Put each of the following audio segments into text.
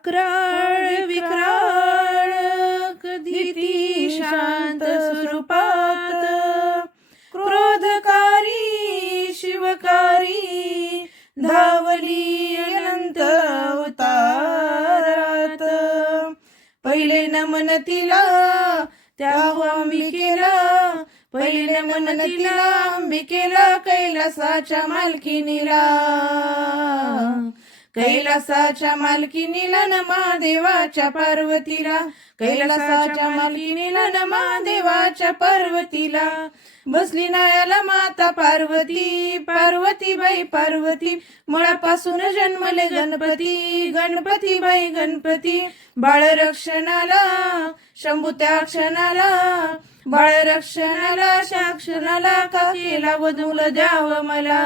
अक्राळ विक्राळ कधी ती शांत स्वरूपात, क्रोधकारी शिवकारी धावली अनंत अवतारात. पहिले नमन तिला त्या अंबिकेला, पहिले नमन तिला अंबिकेला, कैलासाच्या मालकिनीला, कैलासाच्या मालकिनीला न महादेवाच्या पार्वतीला, कैलासाच्या मालकिनीला न महादेवाच्या पार्वतीला. बसली नायाला माता पार्वती, पार्वती बाई पार्वती, मुळापासून जन्मले गणपती, गणपती बाई गणपती. बाळरक्षणाला शंभू त्या क्षणाला, बाळरक्षणाला त्या क्षणाला, काकेला वधूल द्यावं मला,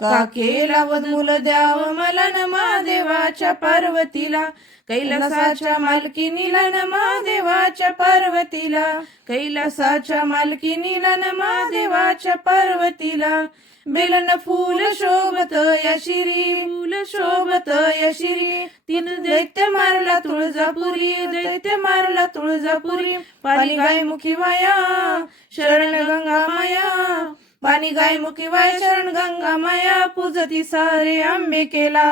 काकेला वधूल द्यावं मला न महादेवाच्या पार्वतीला, कैलासाच्या मालकिनीला न महादेवाच्या पार्वतीला, कैलासाच्या मालकिनीला न महादेवाच्या पार्वतीला. बेलन फूल शोभत या शिरी, फूल शोभत या शिरी, तिनं दैत्य मारला तुळजापुरी, दैत्य मारला तुळजापुरी. पाणी गायमुखी वाया शरण गंगा माया, पाणी गायमुखी वाया शरण गंगा माया. पूजती सारे अंबिकेला,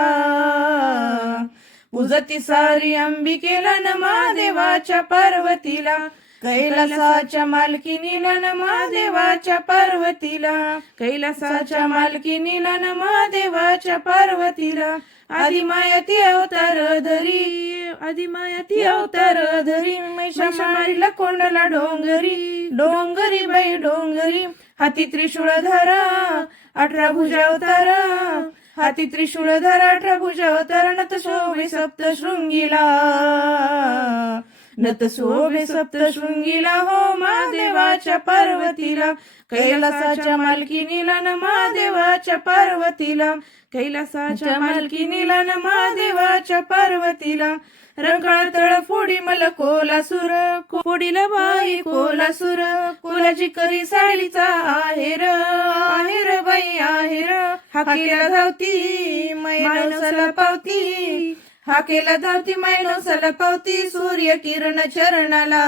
पूजती सारी अंबिकेला न महादेवाच्या पार्वतीला, कैलासाच्या मालकिनीला न महादेवाच्या पार्वतीला, कैलासाच्या मालकिनीला न महादेवाच्या पार्वतीला. आदिमायती अवतार धरी, आदिमायती अवतार धरी, महिषामारीला कोंडला डोंगरी, डोंगरी बाई डोंगरी. हाती त्रिशूळ धरा 18 भुजावतारा, हाती त्रिशूळ धरा 18 भुजावतारा. नत शोभे सप्तशृंगीला, नत शोभे सप्तशृंगीला हो महादेवाच्या पार्वतीला, कैलासाच्या मालकिनीला न महादेवाच्या पार्वतीला, कैलासाच्या मालकिनीला न महादेवाच्या पार्वतीला. रंकाळ तळ फोडी मल कोलासूर, फोडीला बाई कोलासूर, कोलाची करी साडीचा आहेर, आहेर बाई आहेर. हाकेला धावती मैनवसाला पावती, हाकेला धावती मैनवसाला पावती. सूर्य किरण चरणाला,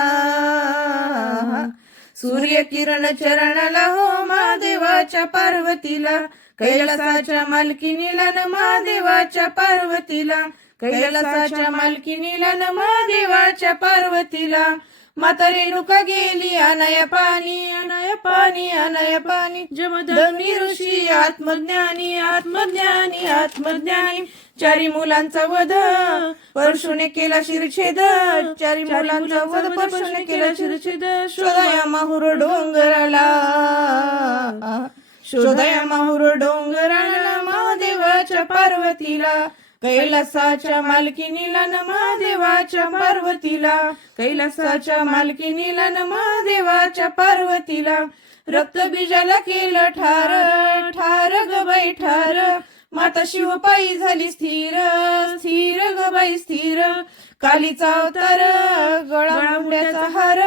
सूर्य किरण चरणाला हो महादेवाच्या पार्वतीला, कैलासाच्या मालकिनीला न महादेवाच्या पार्वतीला, कैलासाच्या मालकिनीला न महादेवाच्या पार्वतीला. माता रेणुका गेली अनाया पाणी, अनाया पाणी, अनाया पाणी. जमदग्नी ऋषी आत्मज्ञानी, आत्मज्ञानी, आत्मज्ञानी. 4 मुलांचा वध परशुने केला शिरछेद, 4 मुलांचा वध परशुने केला शिरछेद. शोधाया माहुर डोंगराला, शोधाया माहुर डोंगराला महादेवाच्या पार्वतीला, कैलासाच्या मालकिनीला न महादेवाच्या पार्वतीला, कैलासाच्या मालकिनीला न महादेवाच्या पार्वतीला. रक्तबीजाला केलं ठार, ठार ग बाई ठार. माता शिवपायी झाली स्थिर, स्थिर ग बाई स्थिर. कालीचा अवतार गळा मुंड्याचा हार,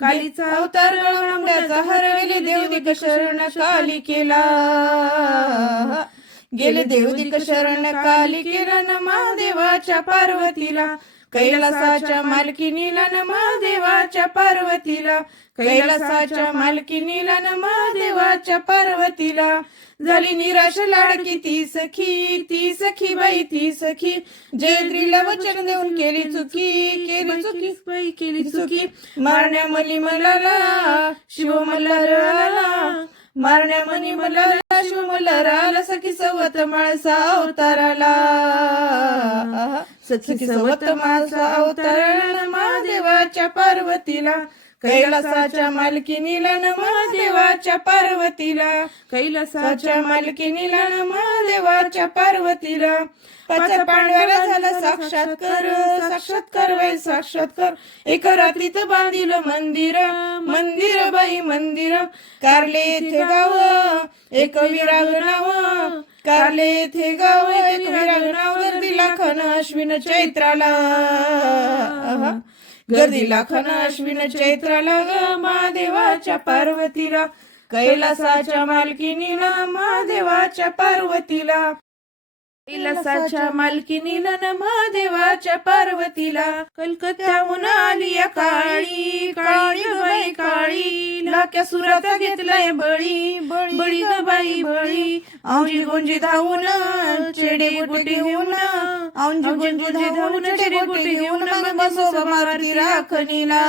कालीचा अवतार गळा मुंड्याचा हार. गेले देवदिक शरण कालिकेला, गेले देवदिक शरण कालिकेला न महादेवाच्या पार्वतीला, कैलासाच्या मालकिनीला न महादेवाच्या पार्वतीला, कैलासाच्या मालकिनीला न महादेवाच्या पार्वतीला. झाली निराश लाडकी ती सखी, ती सखी बाई ती सखी. जयद्रीला वचन देऊन केली चुकी, केली चुकी बाई केली चुकी. मारण्या मनी मलाला शिव मल्हार आला, मारण्या मनी मल्हार शिव मल्हार आला. सखी सवत माळसा अवताराला, सखी सवत माळसा अवताराला महादेवाच्या पार्वतीला, कैलासाच्या मालकिनीला न महादेवाच्या पार्वतीला, कैलासाच्या मालकिनीला न महादेवाच्या पार्वतीला. 5 पांडवाला झाला साक्षात्कार, साक्षात्कार बाई साक्षात्कार. एक रात्रीत बांधिलं मंदिर, मंदिर बाई मंदिर. कारले येथे गाव एक विराग नाव, कारले येथे गाव एक विराग नाव. गर्दी लाखन अश्विन चैत्राला, गर्दी लाखन अश्विन चैत्राला ग महादेवाच्या पार्वतीला, कैलासाच्या मालकिनीला महादेवाच्या पार्वतीला. कैलासाच्या मालकीनीला न महादेवाच्या पार्वतीला कलकत्त्याहून आली या काळी काळी ग बाई काळी लाक्या सुराचा घेतलाय बळी बळी ग बाई बळी औंजी गोंजी धावून चेडे गोटे घेऊन औंजी गोंजी धावून चेडे गोटे घेऊन मग मसोबा मारुती राखणीला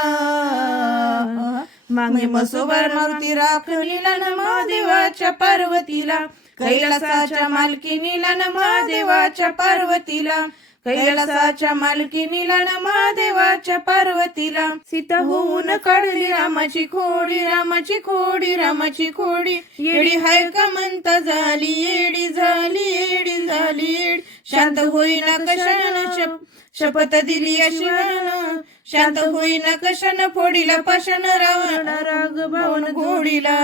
मागे मसोबा मारुती राखणीला न महादेवाच्या पार्वतीला कैलासाच्या मालकीनीला न महादेवाच्या पार्वतीला कैलासाच्या मालकीनीला न महादेवाच्या पार्वतीला सीता होऊन काढली रामाची खोडी रामाची खोडी रामाची खोडी येडी हाय का म्हणता झाली येडी झाली येडी झाली येडी शांत होईना कशानं शपथ दिली शिवानं शांत होईना कशानं फोडीला पाषाण रावण राग भावन घोडीला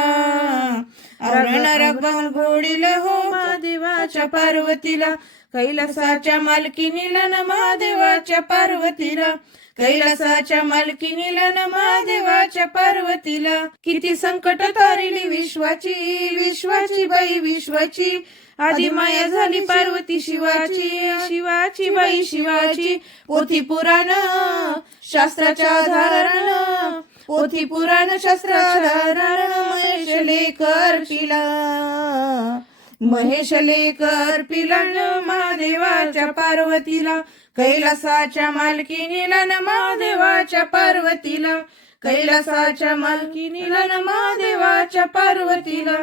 आवरण राग भावन घोडीला हो महादेवाच्या पार्वतीला कैलासाच्या मालकीनीला न महादेवाच्या पार्वतीला कैलासाच्या मालकीनीला न महादेवाच्या पार्वतीला किती संकट तारिली विश्वाची विश्वाची बाई विश्वाची आधी माया झाली पार्वती शिवाची शिवाची बाई शिवाची पोथी पुराण शास्त्राच्या आधारानं पोथी पुराण शास्त्राच्या आधारानं महेश लेकर पिला महेश लेकर पिला महादेवाच्या पार्वतीला कैलासाच्या मालकीनीला न महादेवाच्या पार्वतीला कैलासाच्या मालकीनीला न महादेवाच्या पार्वतीला